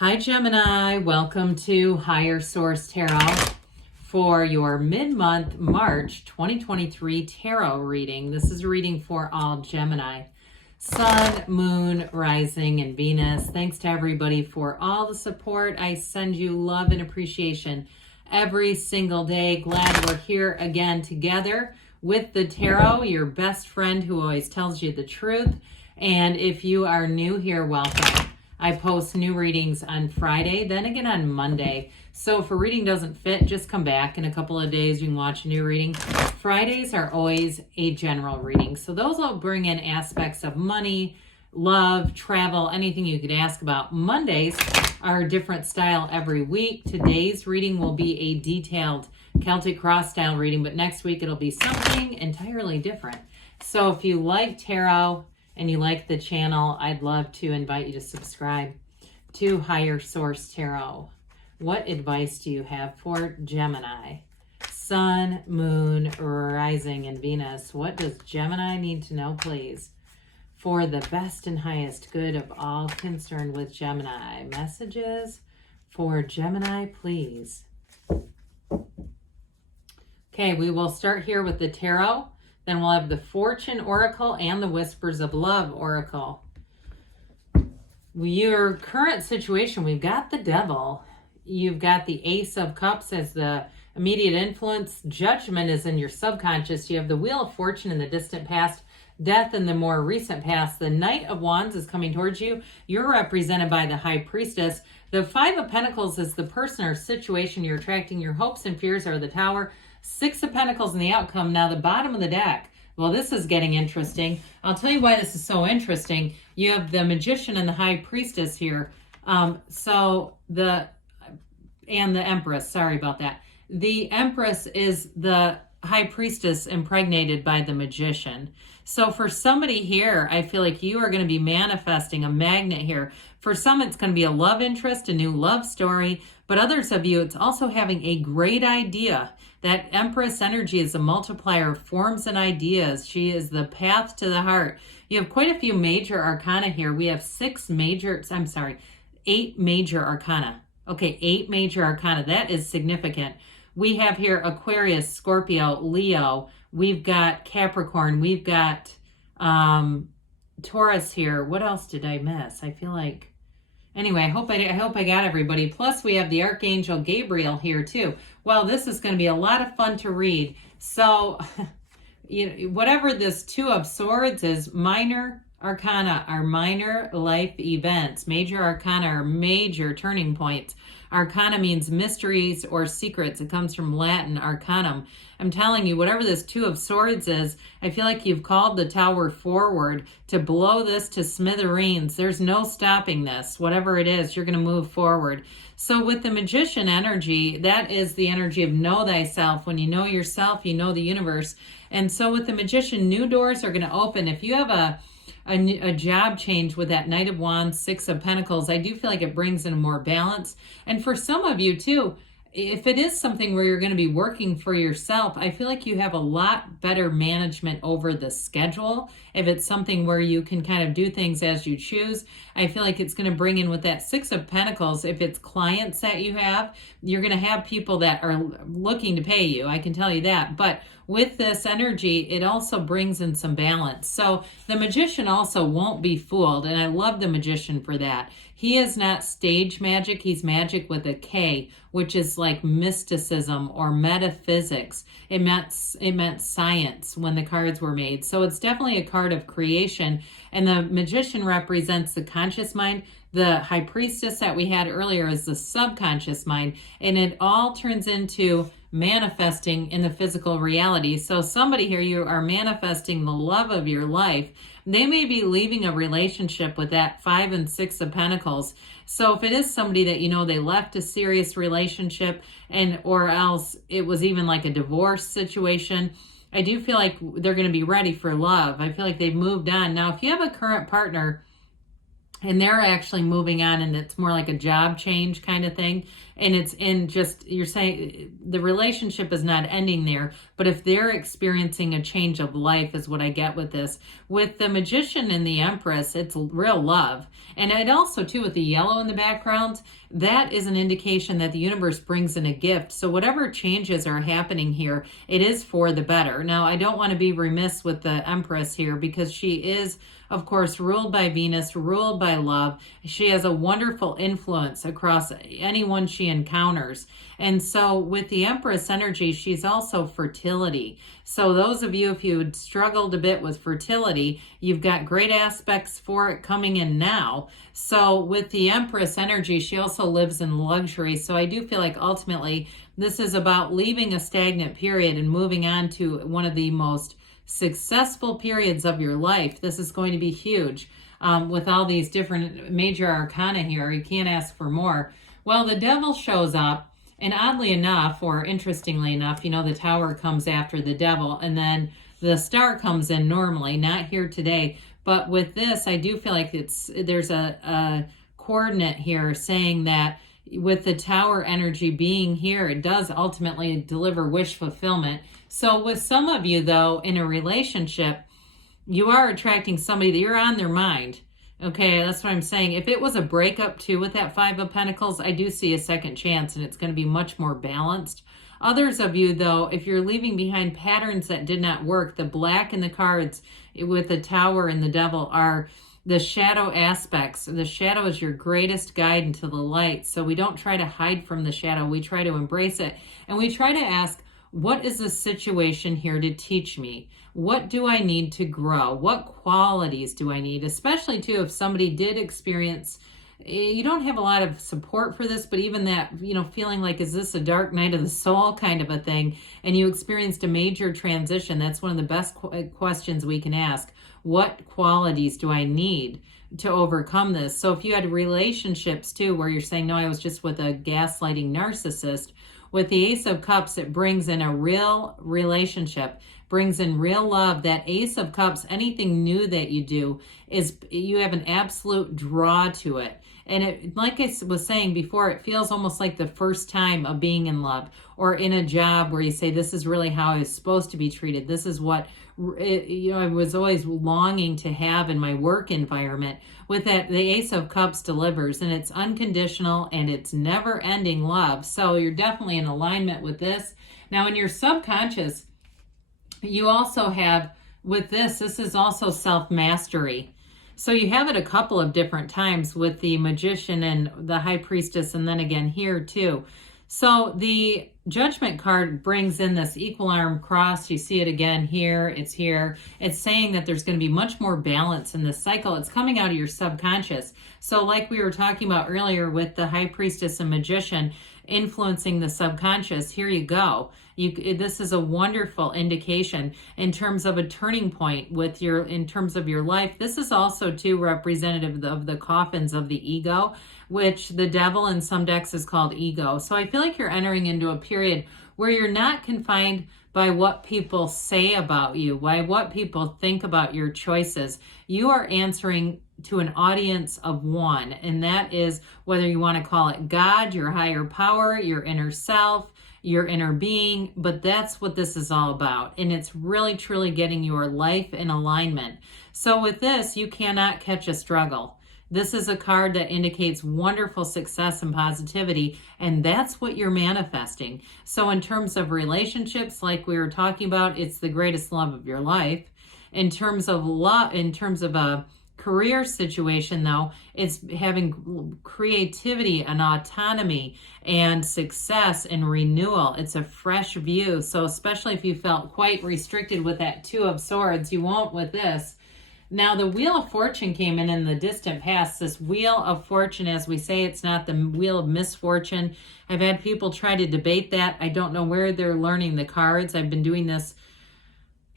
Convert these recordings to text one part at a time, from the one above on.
Hi Gemini, welcome to Higher Source Tarot for your mid-month March 2023 tarot reading. This is a reading for all Gemini. Sun, Moon, Rising, and Venus. Thanks to everybody for all the support. I send you love and appreciation every single day. Glad we're here again together with the tarot, your best friend who always tells you the truth. And if you are new here, welcome. I post new readings on Friday, then again on Monday. So if a reading doesn't fit, just come back in a couple of days. You can watch a new reading. Fridays are always a general reading. So those will bring in aspects of money, love, travel, anything you could ask about. Mondays are a different style every week. Today's reading will be a detailed Celtic cross style reading, but next week it'll be something entirely different. So if you like tarot, and you like the channel, I'd love to invite you to subscribe to Higher Source Tarot. What advice do you have for Gemini? Sun, Moon, Rising, and Venus. What does Gemini need to know, please? For the best and highest good of all concerned with Gemini. Messages for Gemini, please. Okay, we will start here with the tarot. Then we'll have the Fortune Oracle and the Whispers of Love Oracle. Your current situation, we've got the Devil. You've got the Ace of Cups as the immediate influence. Judgment is in your subconscious. You have the Wheel of Fortune in the distant past. Death in the more recent past. The Knight of Wands is coming towards you. You're represented by the High Priestess. The Five of Pentacles is the person or situation you're attracting. Your hopes and fears are the Tower. Six of Pentacles in the outcome. Now the bottom of the deck. Well, this is getting interesting. I'll tell you why this is so interesting. You have the Magician and the High Priestess here. And the Empress. Sorry about that. The Empress is the High Priestess impregnated by the Magician. So for somebody here, I feel like you are going to be manifesting a magnet here. For some, it's going to be a love interest, a new love story. But others of you, it's also having a great idea. That Empress energy is a multiplier of forms and ideas. She is the path to the heart. You have quite a few major arcana here. We have eight major arcana. Okay, 8 major arcana. That is significant. We have here Aquarius, Scorpio, Leo. We've got Capricorn. We've got Taurus here. What else did I miss? I feel like... Anyway, I hope I got everybody. Plus, we have the Archangel Gabriel here, too. Well, this is going to be a lot of fun to read. So, whatever this Two of Swords is, minor arcana are minor life events. Major arcana are major turning points. Arcana means mysteries or secrets. It comes from Latin, arcanum. I'm telling you, whatever this Two of Swords is, I feel like you've called the Tower forward to blow this to smithereens. There's no stopping this. Whatever it is, you're going to move forward. So with the Magician energy, that is the energy of know thyself. When you know yourself, you know the universe. And so with the Magician, new doors are going to open. If you have a job change with that Knight of Wands, Six of Pentacles, I do feel like it brings in more balance. And for some of you too, if it is something where you're going to be working for yourself, I feel like you have a lot better management over the schedule. If it's something where you can kind of do things as you choose, I feel like it's going to bring in with that Six of Pentacles. If it's clients that you have, you're going to have people that are looking to pay you. I can tell you that. But with this energy, it also brings in some balance. So the Magician also won't be fooled. And I love the Magician for that. He is not stage magic. He's magic with a K, which is like mysticism or metaphysics. It meant science when the cards were made. So it's definitely a card of creation. And the Magician represents the conscious mind. The High Priestess that we had earlier is the subconscious mind. And it all turns into manifesting in the physical reality. So somebody here, you are manifesting the love of your life. They may be leaving a relationship with that 5 and 6 of Pentacles. So if it is somebody that, they left a serious relationship or else it was even like a divorce situation, I do feel like they're going to be ready for love. I feel like they've moved on. Now, if you have a current partner and they're actually moving on, and it's more like a job change kind of thing. And it's in just, you're saying the relationship is not ending there, but if they're experiencing a change of life is what I get with this. With the Magician and the Empress, it's real love. And it also too, with the yellow in the background, that is an indication that the universe brings in a gift. So whatever changes are happening here, it is for the better. Now, I don't want to be remiss with the Empress here, because she is, of course, ruled by Venus, ruled by love. She has a wonderful influence across anyone she encounters. And so with the Empress energy, she's also fertility. So those of you, if you had struggled a bit with fertility, you've got great aspects for it coming in now. So with the Empress energy, she also lives in luxury. So I do feel like ultimately this is about leaving a stagnant period and moving on to one of the most successful periods of your life. This is going to be huge. With all these different major arcana here, you can't ask for more. Well, the Devil shows up, and oddly enough, or interestingly enough, you know, the Tower comes after the Devil, and then the Star comes in normally, not here today. But with this, I do feel like there's a coordinate here saying that with the Tower energy being here, it does ultimately deliver wish fulfillment. So with some of you, though, in a relationship, you are attracting somebody that you're on their mind. Okay, that's what I'm saying. If it was a breakup too with that Five of Pentacles, I do see a second chance, and it's going to be much more balanced. Others of you, though, if you're leaving behind patterns that did not work, the black in the cards with the Tower and the Devil are the shadow aspects. The shadow is your greatest guide into the light. So we don't try to hide from the shadow. We try to embrace it. And we try to ask, what is this situation here to teach me? What do I need to grow? What qualities do I need? Especially too, if somebody did experience, you don't have a lot of support for this, but even that, you know, feeling like, is this a dark night of the soul kind of a thing? And you experienced a major transition. That's one of the best questions we can ask. What qualities do I need to overcome this? So if you had relationships too, where you're saying, no, I was just with a gaslighting narcissist, with the Ace of Cups, it brings in a real relationship, brings in real love. That Ace of Cups, anything new that you do, is you have an absolute draw to it. And it, like I was saying before, it feels almost like the first time of being in love, or in a job where you say, this is really how I was supposed to be treated. This is what, you know, I was always longing to have in my work environment. With that, the Ace of Cups delivers, and it's unconditional, and it's never ending love. So you're definitely in alignment with this. Now in your subconscious, you also have, with this is also self-mastery. So you have it a couple of different times with the Magician and the High Priestess, and then again here too. So the Judgment card brings in this equal arm cross. You see it again here. It's here. It's saying that there's going to be much more balance in this cycle. It's coming out of your subconscious. So like we were talking about earlier with the High Priestess and Magician influencing the subconscious, here you go. This is a wonderful indication in terms of a turning point with in terms of your life. This is also too representative of the coffins of the ego, which the Devil in some decks is called ego. So I feel like you're entering into a period where you're not confined by what people say about you, by what people think about your choices. You are answering to an audience of one, and that is whether you want to call it God, your higher power, your inner self, your inner being, but that's what this is all about. And it's really, truly getting your life in alignment. So with this, you cannot catch a struggle. This is a card that indicates wonderful success and positivity, and that's what you're manifesting. So in terms of relationships, like we were talking about, it's the greatest love of your life. In terms of love, in terms of a career situation, though, it's having creativity and autonomy and success and renewal. It's a fresh view. So especially if you felt quite restricted with that Two of Swords, you won't with this. Now, the Wheel of Fortune came in the distant past. This Wheel of Fortune, as we say, it's not the Wheel of Misfortune. I've had people try to debate that. I don't know where they're learning the cards. I've been doing this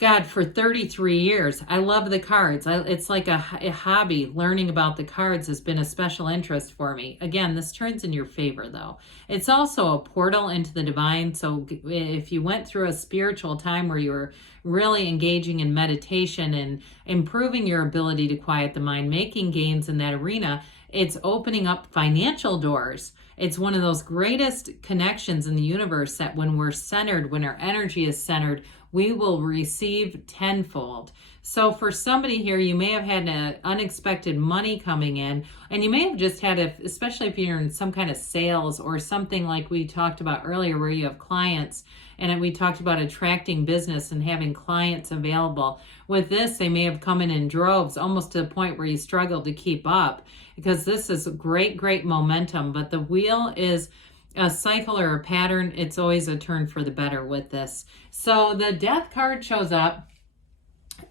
God, for 33 years. I love the cards. It's like a hobby. Learning about the cards has been a special interest for me. Again, this turns in your favor, though. It's also a portal into the divine. So if you went through a spiritual time where you were really engaging in meditation and improving your ability to quiet the mind, making gains in that arena, it's opening up financial doors. It's one of those greatest connections in the universe that when we're centered, when our energy is centered, we will receive tenfold. So for somebody here, you may have had an unexpected money coming in, and you may have just had, especially if you're in some kind of sales or something like we talked about earlier where you have clients, and we talked about attracting business and having clients available. With this, they may have come in droves, almost to the point where you struggle to keep up, because this is great momentum. But the wheel is a cycle or a pattern. It's always a turn for the better with this. So the death card shows up,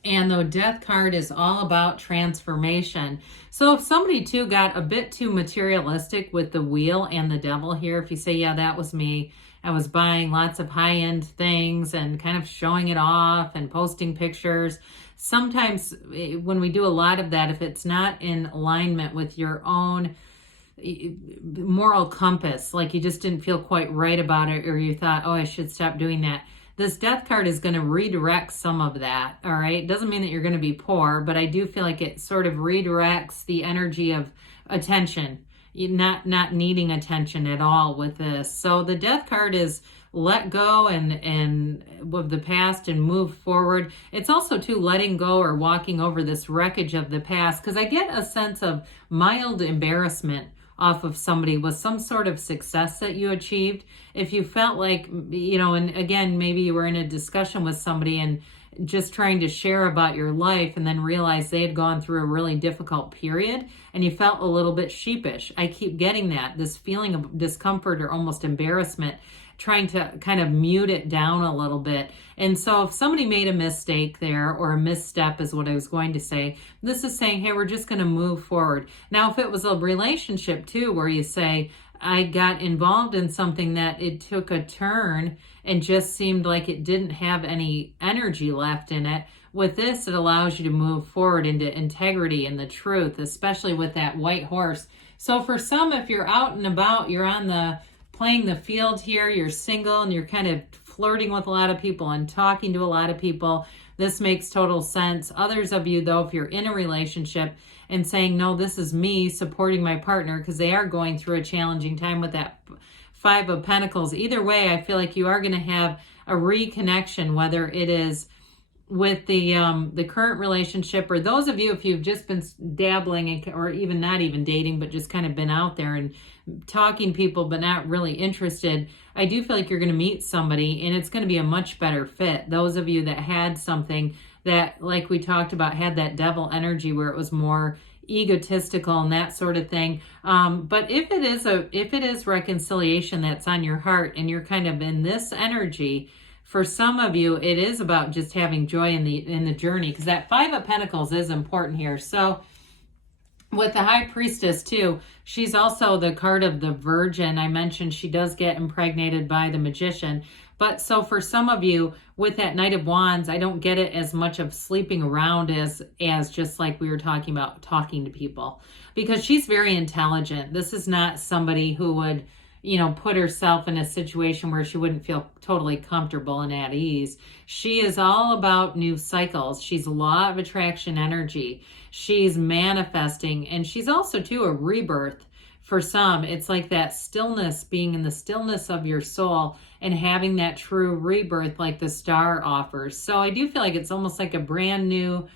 and the death card is all about transformation. So if somebody too got a bit too materialistic with the wheel and the devil here, if you say, yeah, that was me, I was buying lots of high-end things and kind of showing it off and posting pictures. Sometimes when we do a lot of that, if it's not in alignment with your own moral compass, like you just didn't feel quite right about it, or you thought, oh, I should stop doing that, this death card is going to redirect some of that. All right. It doesn't mean that you're going to be poor, but I do feel like it sort of redirects the energy of attention, not needing attention at all with this. So the death card is let go and of the past and move forward. It's also too letting go or walking over this wreckage of the past, because I get a sense of mild embarrassment off of somebody with some sort of success that you achieved. If you felt like, and again, maybe you were in a discussion with somebody and just trying to share about your life, and then realized they had gone through a really difficult period and you felt a little bit sheepish. I keep getting this feeling of discomfort or almost embarrassment, trying to kind of mute it down a little bit. And so if somebody made a mistake there, or a misstep is what I was going to say, this is saying, hey, we're just going to move forward. Now, if it was a relationship too, where you say, I got involved in something that it took a turn and just seemed like it didn't have any energy left in it, with this, it allows you to move forward into integrity and the truth, especially with that white horse. So for some, if you're out and about, you're playing the field here, you're single and you're kind of flirting with a lot of people and talking to a lot of people, this makes total sense. Others of you, though, if you're in a relationship and saying, no, this is me supporting my partner, because they are going through a challenging time with that Five of Pentacles. Either way, I feel like you are going to have a reconnection, whether it is with the current relationship, or those of you, if you've just been dabbling in, or even not even dating, but just kind of been out there and talking to people but not really interested, I do feel like you're going to meet somebody and it's going to be a much better fit. Those of you that had something that, like we talked about, had that devil energy where it was more egotistical and that sort of thing. But if it is reconciliation that's on your heart and you're kind of in this energy, for some of you, it is about just having joy in the journey, because that Five of Pentacles is important here. So with the High Priestess too, she's also the card of the Virgin. I mentioned she does get impregnated by the Magician. But so for some of you, with that Knight of Wands, I don't get it as much of sleeping around as just like we were talking about, talking to people, because she's very intelligent. This is not somebody who would, put herself in a situation where she wouldn't feel totally comfortable and at ease. She is all about new cycles. She's a law of attraction energy. She's manifesting, and she's also too a rebirth. For some, it's like that stillness, being in the stillness of your soul and having that true rebirth like the star offers. So I do feel like it's almost like a brand new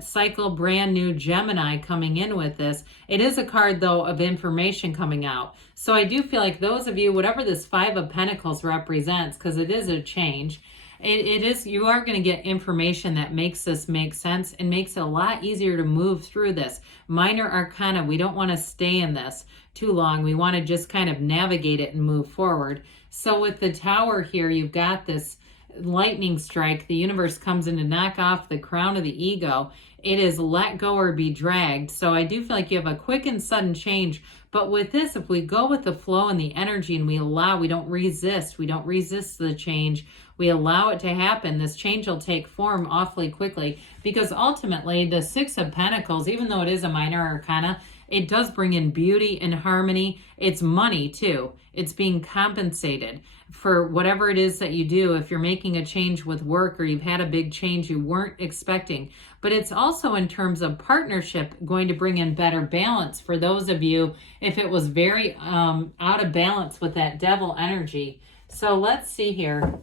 cycle, brand new Gemini coming in with this. It is a card, though, of information coming out. So I do feel like those of you, whatever this Five of Pentacles represents, because it is a change, it is, you are going to get information that makes this make sense and makes it a lot easier to move through this. Minor Arcana, we don't want to stay in this too long. We want to just kind of navigate it and move forward. So with the Tower here, you've got this lightning strike. The universe comes in to knock off the crown of the ego. It is let go or be dragged. So I do feel like you have a quick and sudden change. But with this, if we go with the flow and the energy and we don't resist the change, we allow it to happen, this change will take form awfully quickly, because ultimately the Six of Pentacles, even though it is a minor arcana, it does bring in beauty and harmony. It's money too. It's being compensated for whatever it is that you do. If you're making a change with work, or you've had a big change you weren't expecting. But it's also in terms of partnership going to bring in better balance for those of you if it was very out of balance with that devil energy. So let's see here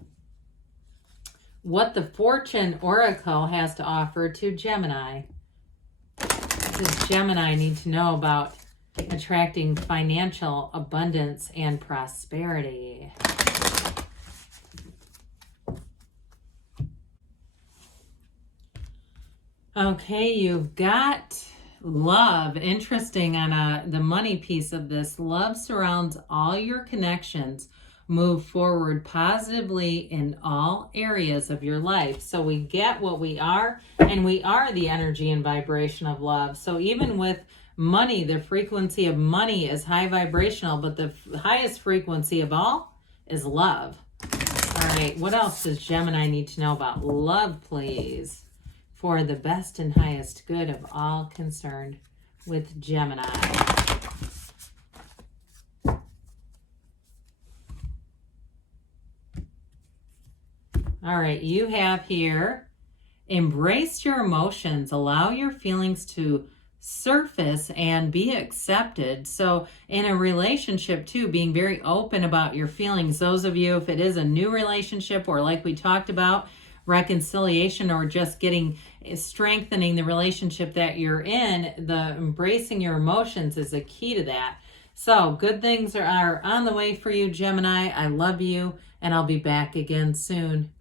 what the Fortune Oracle has to offer to Gemini. What does Gemini need to know about attracting financial abundance and prosperity? Okay, you've got love. Interesting on the money piece of this. Love surrounds all your connections. Move forward positively in all areas of your life. So we get what we are, and we are the energy and vibration of love. So even with money, the frequency of money is high vibrational, but the highest frequency of all is love. All right, what else does Gemini need to know about love, please? For the best and highest good of all concerned with Gemini. All right, you have here, embrace your emotions, allow your feelings to surface and be accepted. So in a relationship too, being very open about your feelings. Those of you, if it is a new relationship, or like we talked about, reconciliation, or just strengthening the relationship that you're in, the embracing your emotions is a key to that. So good things are on the way for you, Gemini. I love you, and I'll be back again soon.